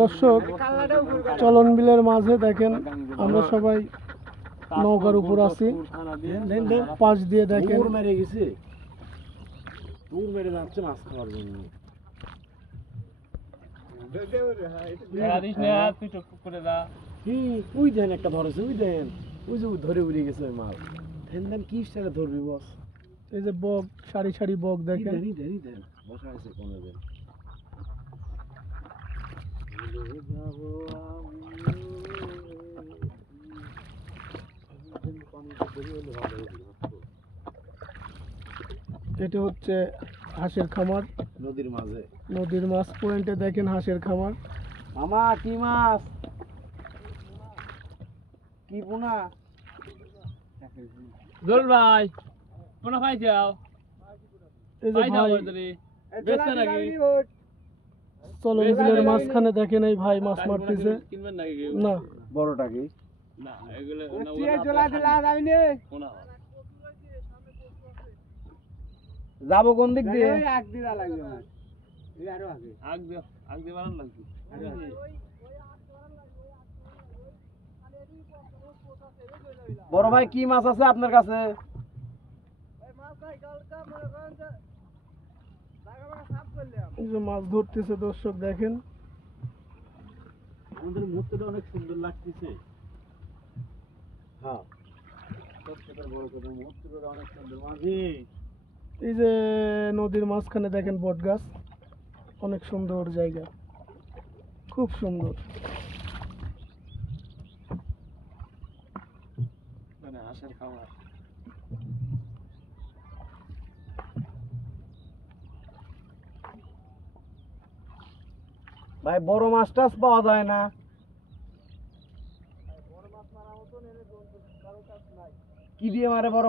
দর্শক, চলন বিলের মাঝে দেখেন আমরা সবাই নৌকার উপর আছি, পাশ দিয়ে দেখেন মেরে গেছে, দূর মেরে যাচ্ছে মাছ খাওয়ার জন্য। ওই দেন একটা ধরেছে, ওই দেন ওই যে ধরে উড়ে গেছে ওই মাল। দেন কি স্টাইলে ধরবি বস? এই যে বক, সারি সারি বক দেখেন। দেন বসা আছে কোনে দেন। এটা হচ্ছে হাঁসের খামার নদীর মাঝে, নদীর মাছ পয়েন্টে দেখেন হাঁসের খামার। মামা কি মাছ? কি পোনা? জল ভাই পোনা খাই যাও। এই যে ভাই চলন বিলের মাঝখানে দেখেন এই ভাই মাছ মারতেছে। না বড়টা কি? না এগুলো যাবো কোন দিক দিয়ে? বড় ভাই কি মাছ আছে আপনার কাছে? এই যে মাছ ধরতেছে দর্শক দেখেন। আমাদের মুহূর্তটা অনেক সুন্দর লাগতেছে। হ্যাঁ, বড় করে মুহূর্তটা অনেক সুন্দর। মাঝি এই যে নদীর মাঝখানে দেখেন বট গাছ, অনেক সুন্দর জায়গা, খুব সুন্দর। মানে হাঁসের খামার। ভাই বড় মাছ টাছ পাওয়া যায় না? কি দিয়ে মারে বড়?